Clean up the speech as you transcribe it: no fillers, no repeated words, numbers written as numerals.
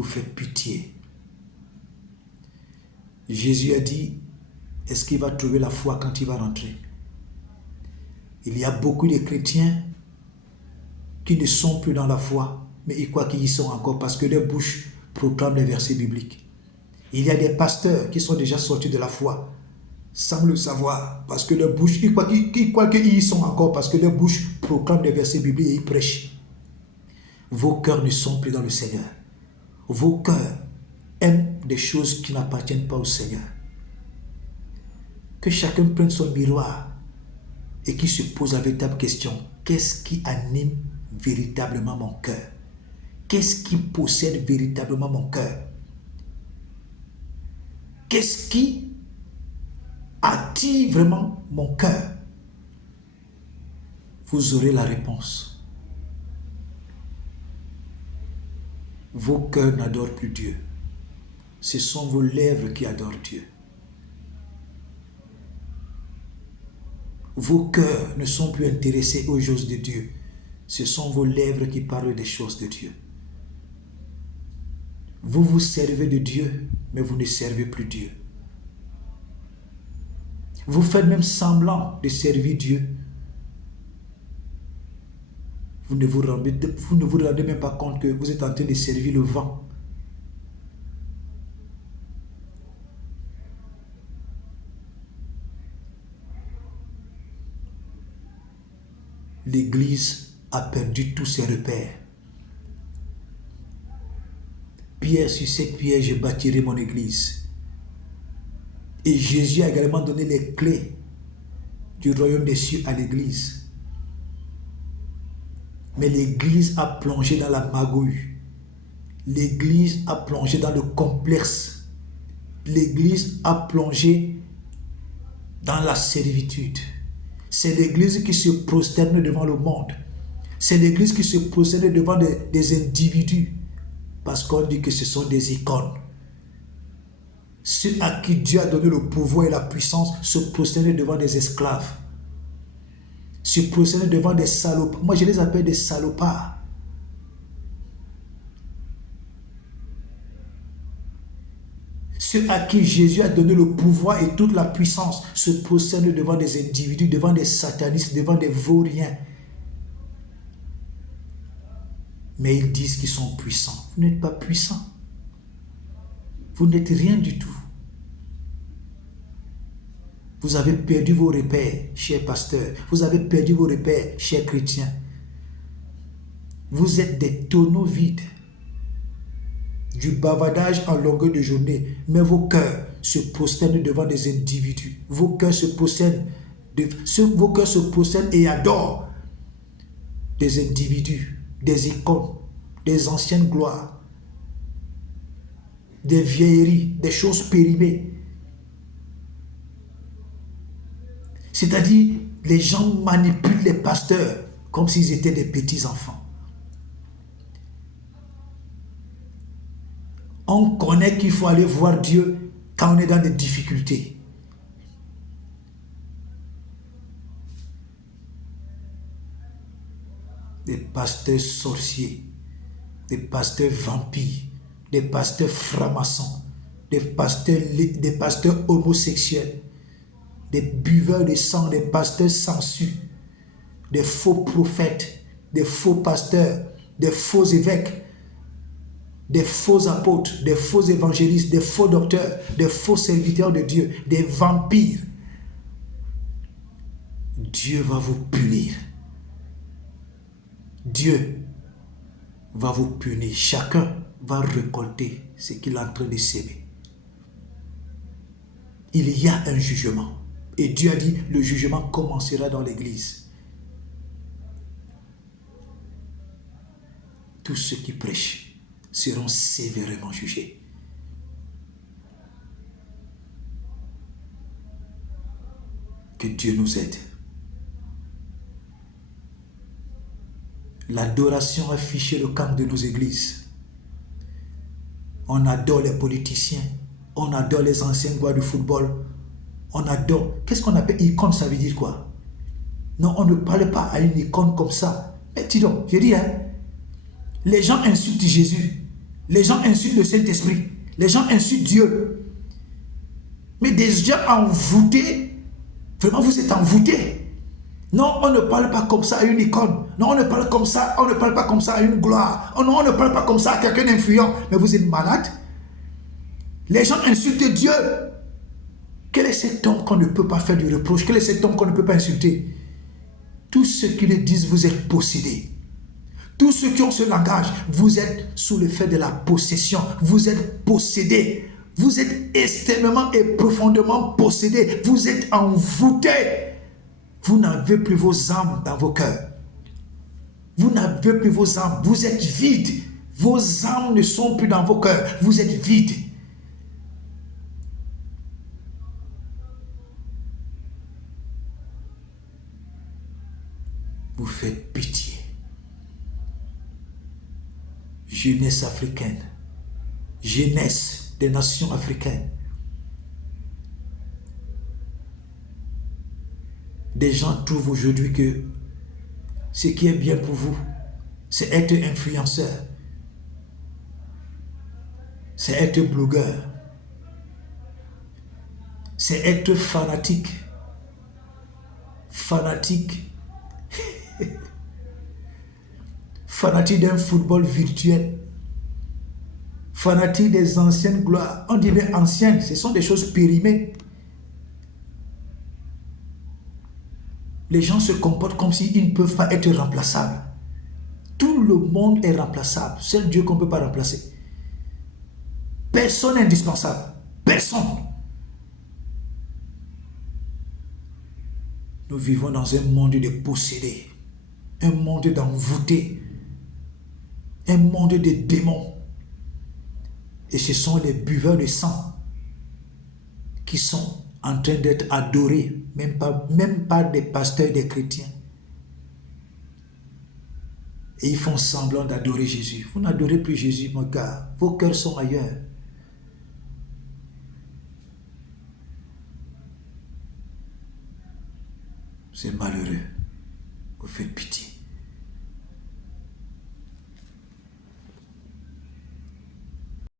vous faites pitié. Jésus a dit, est-ce qu'il va trouver la foi quand il va rentrer? Il y a beaucoup de chrétiens qui ne sont plus dans la foi, mais ils croient qu'ils y sont encore parce que leur bouche proclame les versets bibliques. Il y a des pasteurs qui sont déjà sortis de la foi sans le savoir, parce que leur bouche, ils croient qu'ils y sont encore parce que leur bouche proclame les versets bibliques et ils prêchent. Vos cœurs ne sont plus dans le Seigneur. Vos cœurs aiment des choses qui n'appartiennent pas au Seigneur. Que chacun prenne son miroir et qui se pose la véritable question. Qu'est-ce qui anime véritablement mon cœur? Qu'est-ce qui possède véritablement mon cœur? Qu'est-ce qui attire vraiment mon cœur? Vous aurez la réponse. Vos cœurs n'adorent plus Dieu. Ce sont vos lèvres qui adorent Dieu. Vos cœurs ne sont plus intéressés aux choses de Dieu. Ce sont vos lèvres qui parlent des choses de Dieu. Vous vous servez de Dieu, mais vous ne servez plus Dieu. Vous faites même semblant de servir Dieu. Vous ne vous rendez même pas compte que vous êtes en train de servir le vent. L'Église a perdu tous ses repères. Pierre, sur cette pierre, je bâtirai mon Église. Et Jésus a également donné les clés du royaume des cieux à l'Église. Mais l'Église a plongé dans la magouille. L'Église a plongé dans le complexe. L'Église a plongé dans la servitude. C'est l'Église qui se prosterne devant le monde. C'est l'Église qui se prosterne devant des individus. Parce qu'on dit que ce sont des icônes. Ceux à qui Dieu a donné le pouvoir et la puissance se prosternent devant des esclaves. Se prosternent devant des salopards. Moi, je les appelle des salopards. Ceux à qui Jésus a donné le pouvoir et toute la puissance se prosternent devant des individus, devant des satanistes, devant des vauriens. Mais ils disent qu'ils sont puissants. Vous n'êtes pas puissants. Vous n'êtes rien du tout. Vous avez perdu vos repères, chers pasteurs. Vous avez perdu vos repères, chers chrétiens. Vous êtes des tonneaux vides. Du bavardage en longueur de journée. Mais vos cœurs se prosternent devant des individus. Vos cœurs se prosternent et adorent des individus, des icônes, des anciennes gloires, des vieilleries, des choses périmées. C'est-à-dire, les gens manipulent les pasteurs comme s'ils étaient des petits enfants. On connaît qu'il faut aller voir Dieu quand on est dans des difficultés. Des pasteurs sorciers, des pasteurs vampires, des pasteurs francs-maçons, des pasteurs homosexuels, des buveurs de sang, des pasteurs sangsues, des faux prophètes, des faux pasteurs, des faux évêques, des faux apôtres, des faux évangélistes, des faux docteurs, des faux serviteurs de Dieu, des vampires. Dieu va vous punir. Dieu va vous punir. Chacun va récolter ce qu'il est en train de s'aimer. Il y a un jugement. Et Dieu a dit, le jugement commencera dans l'Église. Tous ceux qui prêchent seront sévèrement jugés. Que Dieu nous aide. L'adoration a fiché le camp de nos églises. On adore les politiciens, on adore les anciens joueurs du football, on adore. Qu'est-ce qu'on appelle icône, ça veut dire quoi? Non, on ne parle pas à une icône comme ça. Mais dis donc, je dis, les gens insultent Jésus. Les gens insultent le Saint-Esprit. Les gens insultent Dieu. Mais des gens envoûtés, vraiment vous êtes envoûtés. Non, on ne parle pas comme ça à une icône. Non, on ne parle comme ça, on ne parle pas comme ça à une gloire. Oh non, on ne parle pas comme ça à quelqu'un d'influent. Mais vous êtes malade. Les gens insultent Dieu. Quel est cet homme qu'on ne peut pas faire du reproche? Quel est cet homme qu'on ne peut pas insulter? Tous ceux qui le disent, vous êtes possédés. Tous ceux qui ont ce langage, vous êtes sous le fait de la possession. Vous êtes possédés. Vous êtes extrêmement et profondément possédés. Vous êtes envoûtés. Vous n'avez plus vos âmes dans vos cœurs. Vous n'avez plus vos âmes. Vous êtes vides. Vos âmes ne sont plus dans vos cœurs. Vous êtes vides. Vous faites pitié. Jeunesse africaine. Jeunesse des nations africaines. Des gens trouvent aujourd'hui que ce qui est bien pour vous, c'est être influenceur. C'est être blogueur. C'est être fanatique. Fanatique. Fanatique d'un football virtuel. Fanatique des anciennes gloires. On dirait anciennes, ce sont des choses périmées. Les gens se comportent comme s'ils ne peuvent pas être remplaçables. Tout le monde est remplaçable. Seul Dieu qu'on ne peut pas remplacer. Personne n'est indispensable. Personne. Nous vivons dans un monde de possédés. Un monde d'envoûtés. Un monde de démons. Et ce sont les buveurs de sang qui sont en train d'être adorés, même pas des pasteurs, des chrétiens. Et ils font semblant d'adorer Jésus. Vous n'adorez plus Jésus, mon gars. Vos cœurs sont ailleurs. C'est malheureux. Vous faites pitié.